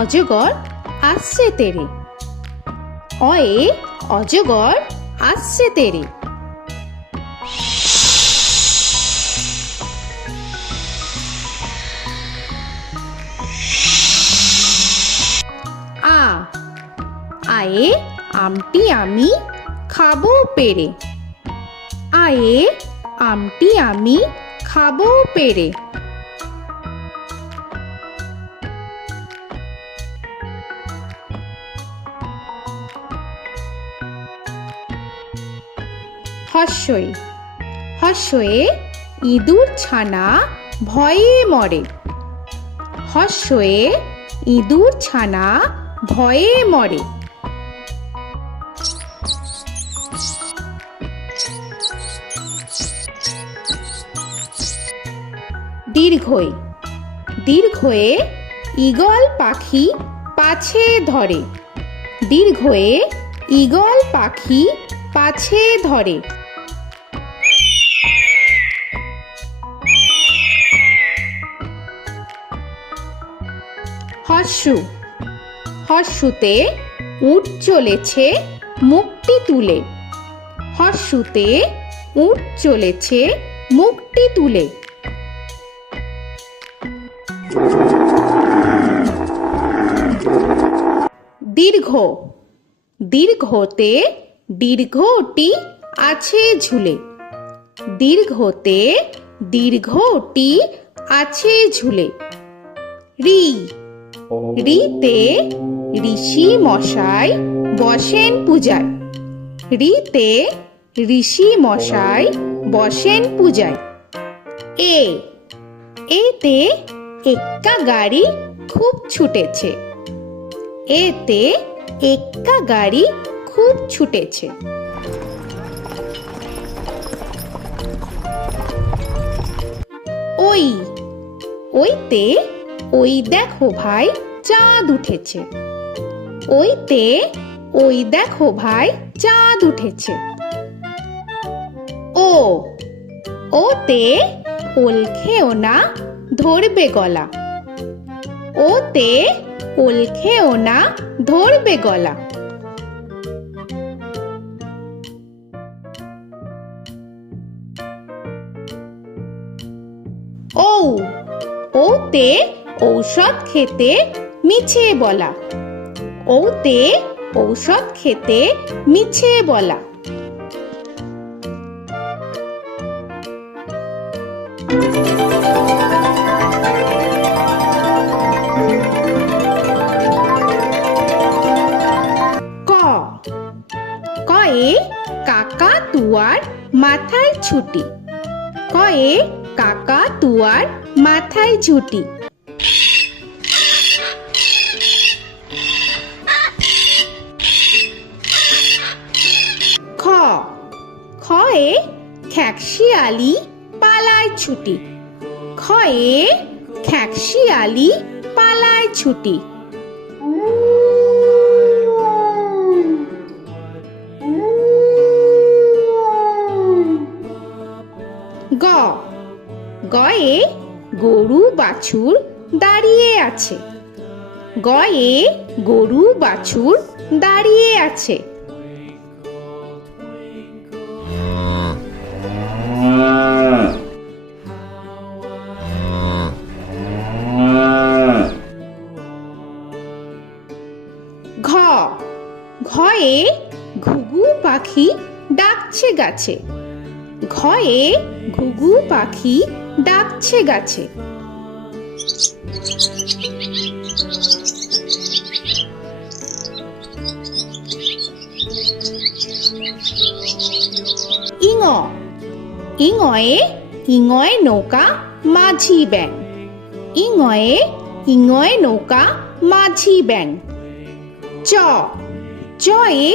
অজগর আসছে তেরে। অয়ে অজগর আসছে তেরে। আ আয়ে আমটি আমি খাবো পেরে। আয়ে আমটি আমি খাবো পেরে। হর্ষই হর্ষয়ে ইঁদুর ছানা ভয়ে মরে। হর্ষয়ে ইঁদুর ছানা ভয়ে মরে। দীর্ঘই দীর্ঘয়ে ঈগল পাখি পাছে ধরে। দীর্ঘয়ে ঈগল পাখি পাছে ধরে। হর্ষু হর্ষুতে উট চলেছে মুখটি তুলে। হর্ষুতে উট চলেছে মুখটি তুলে। দীর্ঘ দীর্ঘতে দীর্ঘটি আছে ঝুলে। দীর্ঘতে দীর্ঘটি আছে ঝুলে। রি রিতে ঋষি মশাই বসেন পূজায়। রিতে ঋষি মশাই বসেন পূজায়। এ এতে এক্কা গাড়ি খুব ছুটেছে। এতে এক্কা গাড়ি খুব ছুটেছে। ওই ওইতে ওই দেখো ভাই চাঁদ উঠেছে। ওইতে ওই দেখো ভাই চাঁদ উঠেছে। ও ওতে ওল খেও না ধরবে গলা। ওতে ওল খেও না ধরবে গলা। ঔ ওতে ঔষধ খেতে মিছে বলা। ওতে ঔষধ খেতে মিছে বলা। ক কয়ে কাকা তুয়ার মাথায় ছুটি। কয়ে কাকা তুয়ার মাথায় ঝুটি। খ খয়ে খ্যাকশিয়ালি পালায় ছুটি। খয়ে খ্যাকশিয়ালি পালায় ছুটি। গ গয়ে গরু বাছুর দাঁড়িয়ে আছে। গয়ে গরু বাছুর দাঁড়িয়ে আছে। ঘ ঘয়ে ঘুঘু পাখি ডাকছে গাছে। ঘয়ে ঘুঘু পাখি ডাকছে গাছে। ইঙ ইঙয়ে ইঙয়ে নৌকা মাঝি ব্যাং। ইঙয়ে ইঙয়ে নৌকা মাঝি ব্যাং। চ চয়ে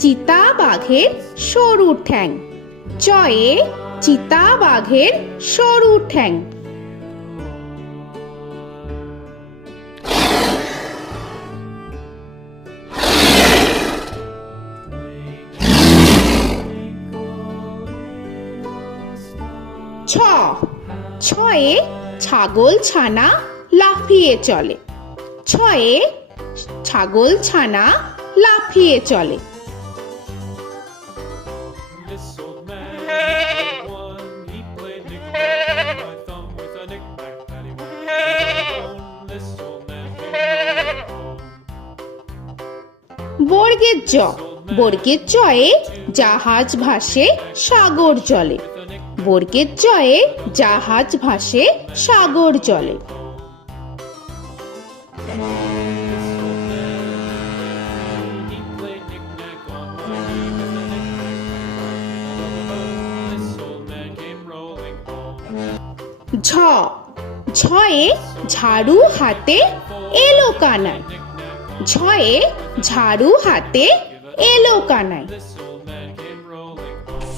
চিতা বাঘের সরু ঠ্যাং। চয়ে চিতা বাঘের সরু ঠ্যাং। ছ ছয়ে ছাগল ছানা লাফিয়ে চলে। ছয়ে ছাগল ছানা লাফিয়ে চলে। This old man had one. He played knick-knack on my thumb with a knick-knack, paddywhack. This old man came rolling home. বর্গের জ, বর্গের জয়ে জাহাজ ভাসে সাগর জলে। বর্গের জয়ে জাহাজ ভাসে সাগর জলে। He played knick-knack on my knee with a knick-knack. This old man came rolling home. ঝ, ঝয়ে ঝাড়ু হাতে এলো কানায়। ঝয়ে ঝাড়ু হাতে এলো কানায়। This old man came rolling home.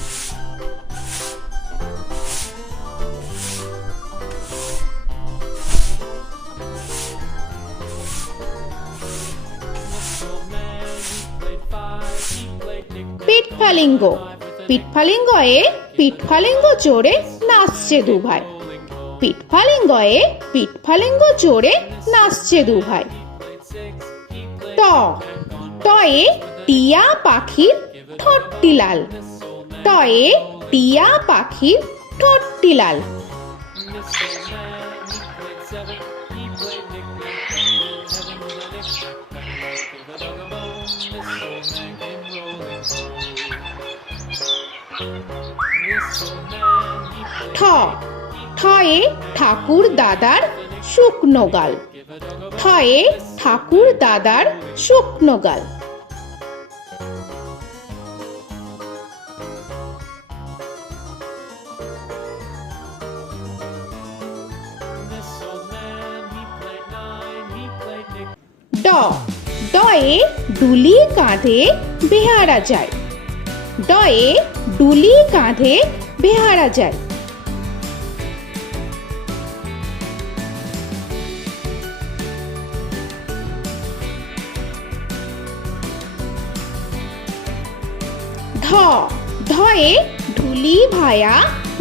This old man, he played five. He played knick-knack. পিঠফালিঙ্গ, পিঠফালিঙ্গয়ে পিঠফালিঙ্গ চড়ে নাচছে দুভাই। পিঠফালিঙ্গয়ে পিঠফালিঙ্গ চড়ে নাচছে দুভাই। ট, টয়ে টিয়া পাখির ঠোঁটটি লাল। টয়ে টিয়া পাখির ঠোঁটটি লাল। This old man, he played seven. He played knick-knack. Heaven with a knick-knack, paddywhack, give a dog a bone. This old man came rolling home. This old man, he played ঠ, ঠয়ে ঠাকুর দাদার শুকনো গাল। ঠয়ে ঠাকুর দাদার শুকনো গাল। This old man, he played nine. He played knick. ড, ডয়ে ডুলি কাঁধে বেহারা যায়। ডয়ে ডুলি কাঁধে বেহারা যায়। ঢ, ঢয়ে ঢুলি ভায়া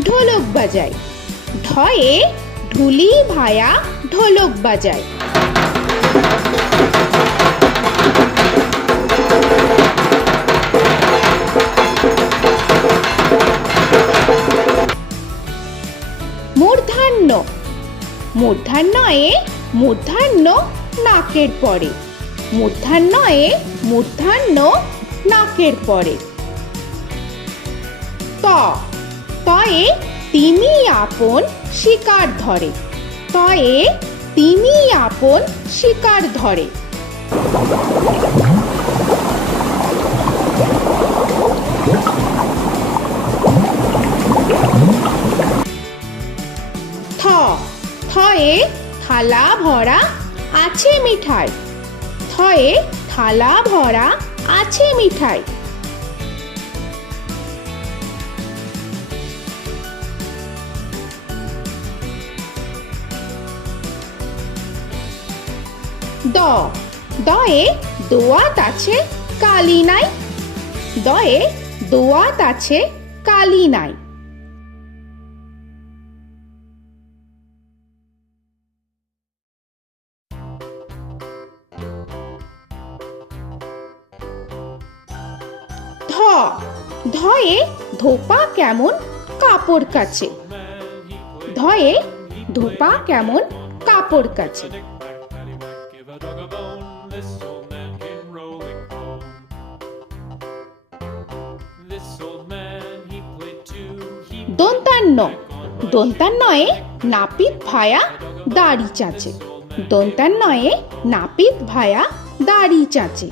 ঢোলক বাজায়। ঢয়ে ঢুলি ভায়া ঢোলক বাজায়। মূর্ধন্য, মূর্ধন্যয়ে মূর্ধন্য নাকের পরে। মূর্ধন্যয়ে মূর্ধন্য নাকের পরে। ত, তয়ে তিমি আপন শিকার ধরে। তয়ে তিমি আপন শিকার ধরে। থ, থয়ে থালা ভরা আছে মিঠাই। থয়ে থালা ভরা আছে মিঠাই। দ, দয়ে দোয়াত আছে কালি নাই। দয়ে দোয়াত আছে কালি নাই। ধ, ধয়ে ধোপা কেমন কাপড় কাছে। ধয়ে ধোপা কেমন কাপড় কাছে। Knick-knack, paddywhack, give a dog a bone. This old man came rolling home. This old man, he played two. He দন্তান্ন, দন্তান্নয়ে নাপিত ভায়া দাড়ি চাচে। দন্তান্নয়ে নাপিত ভায়া দাড়ি চাচে।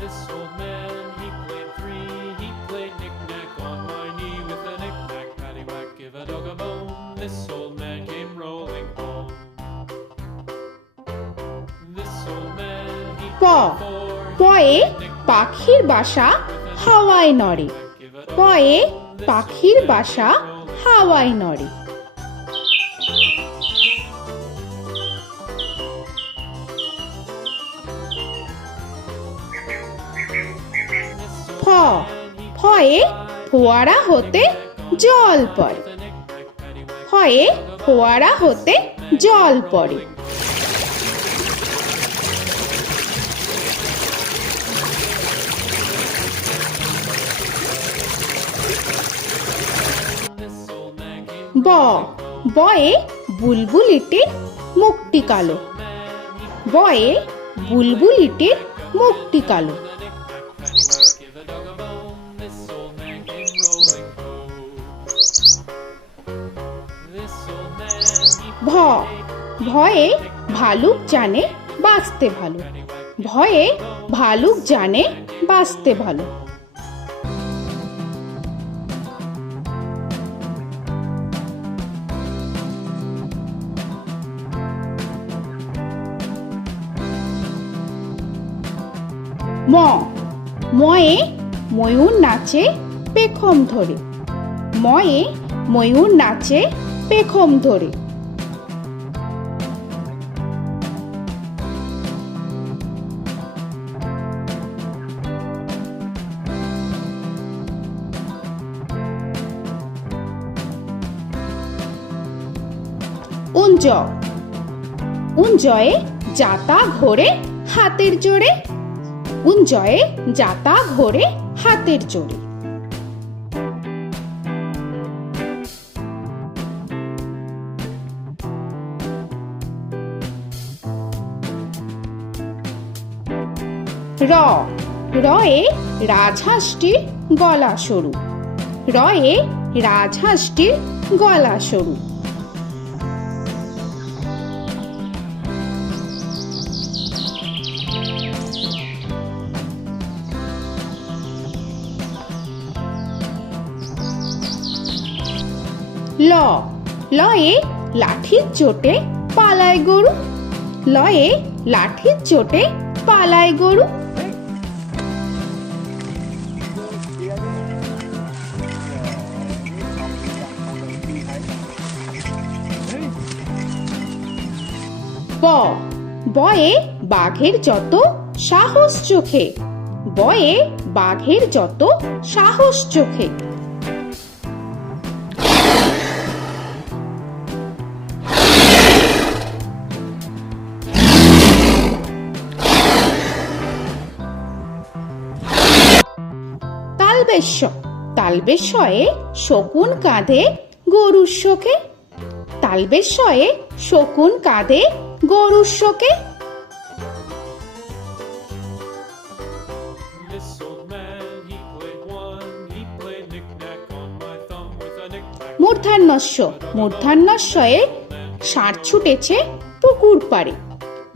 This old man, he played three. He played knick-knack on my knee with a knick-knack, paddywhack, give a dog a bone. This old man came rolling home. This old man, he প, played four. পয়ে পাখির বাসা হাওয়ায় নড়ে। পয়ে পাখির বাসা হাওয়ায় নড়ে। ফ, ফয়ে ফোয়ারা হতে জল পড়ে। ফয়ে ফোয়ারা হতে জল পড়ে। ব বয়ে বুলবুলিটির মুখটি কালো। বয়ে বুলবুলিটির মুখটি কালো। Give a dog a bone, this old man came rolling home. This old man, he ভ ভয়ে ভালুক জানে বাঁচতে ভালো। ভয়ে ভালুক জানে বাঁচতে ভালো। ম ময়ে ময়ূর নাচে পেখম ধরে। ময়ে ময়ূর নাচে পেখম ধরে। উঞ্জ উঞ্জয়ে যাতা ঘোরে হাতের জোরে। উঞ্জয়ে যাতা ঘোরে হাতের জোরে। র রয়ে রাজহাঁসটির গলা সরু। রয়ে রাজহাঁসটির গলা সরু। ল লয়ে লাঠির চোটে পালায় গরু। লয়ে লাঠির চোটে পালায় গরু। ব বয়ে বাঘের যত সাহস চোখে। বয়ে বাঘের যত সাহস চোখে। তালবেশ্য তালবেশ্যয়ে শকুন কাঁধে গরুর শোকে। তালবেশ্যয়ে শকুন কাঁধে গরুর শোকে। This old man, he played one, he played knick-knack on my thumb with a knick-knack. মূর্ধন্যস্য মূর্ধন্যস্যয়ে ষাঁড় ছুটেছে পুকুর পাড়ে।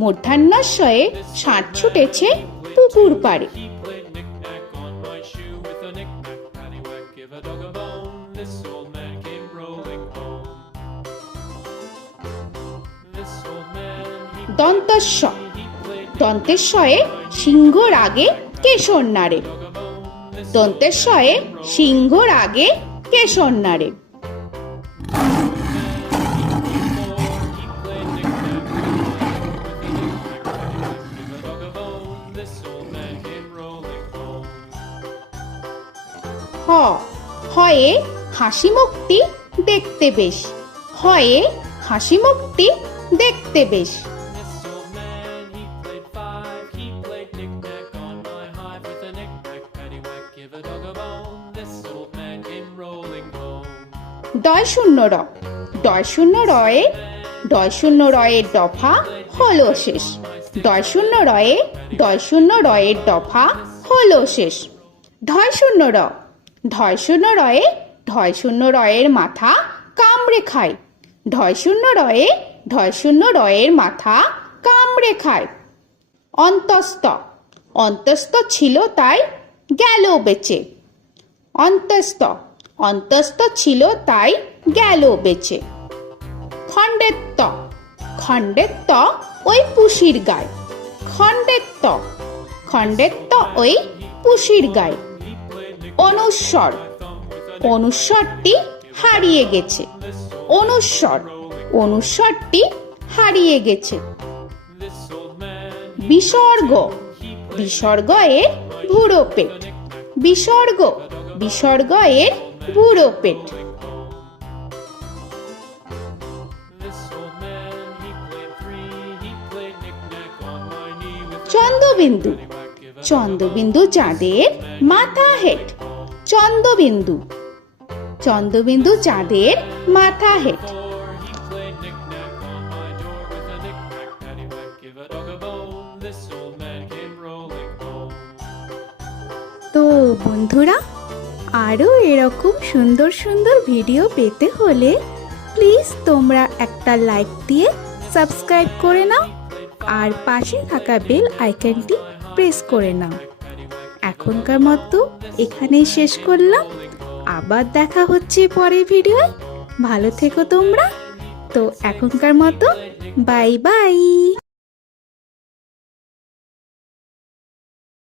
মূর্ধন্যস্যয়ে ষাঁড় ছুটেছে পুকুর পাড়ে। He played knick-knack on my shoe with a knick-knack, paddywhack, give a dog a bone. This old man came rolling home. This old man, he দন্তস্ব played দন্তেশ্বয়ে সিংহর আগে কেশর নাড়ে। dog a bone. This দন্তেশ্বয়ে সিংহর আগে কেশর নাড়ে। he played knick-knack with a knick-knack, paddywhack, give a dog a bone. This old man came rolling home. হ হয়ে হাসি মুখটি দেখতে বেশ। হয়ে হাসি মুখটি দেখতে বেশ। This old man, he played five, he played knick-knack on my hive with a knick-knack, paddywhack, give a dog a bone. This old man came rolling home. ডয় শূন্য র ডয় শূন্য রয়ে ডয় শূন্য রয়ের দফা হলো শেষ। ডয় শূন্য রয়ে ডয় শূন্য রয়ের দফা হলো শেষ। ঢয় শূন্য র ঢয় শূন্য রয়ে ঢয় শূন্য রয়ের মাথা কামড়ে খায়। ঢয় শূন্য রয়ে ঢয় শূন্য রয়ের মাথা কামড়ে খায়। অন্তস্থ অন্তস্থ ছিল তাই গেল বেঁচে। অন্তস্থ অন্তস্থ ছিল তাই গেল বেঁচে। খণ্ডেত্ব খণ্ডেত্ব ওই পুষির গায়। খণ্ডেত্ব খণ্ডেত্ব ওই পুষির গায়। অনুস্বর অনুস্বরটি হারিয়ে গেছে। অনুস্বর অনুস্বরটি হারিয়ে গেছে। This old man, বিসর্গ বিসর্গ এর বুড়ো পেট। বিসর্গ বিসর্গ এর বুড়ো পেট। this old man, he played three, he played knick-knack on my knee with a Chandrabindu paddywhack, give a Chandrabindu চাঁদের মাথা হেট। চন্দ্রবিন্দু চন্দ্রবিন্দু চাঁদের মাথা head. Before he played knick-knack on my door with a knick-knack, paddywhack, give a dog a bone. This old man came rolling home. তো বন্ধুরা, আরও এরকম সুন্দর সুন্দর ভিডিও পেতে হলে প্লিজ তোমরা একটা লাইক দিয়ে সাবস্ক্রাইব করে নাও আর পাশে থাকা বেল আইকনটি প্রেস করে নাও। এখনকার মতো এখানেই শেষ করলাম, আবার দেখা হচ্ছে পরের ভিডিওয়। ভালো থেকো তোমরা। তো এখনকার মতো বাই বাই।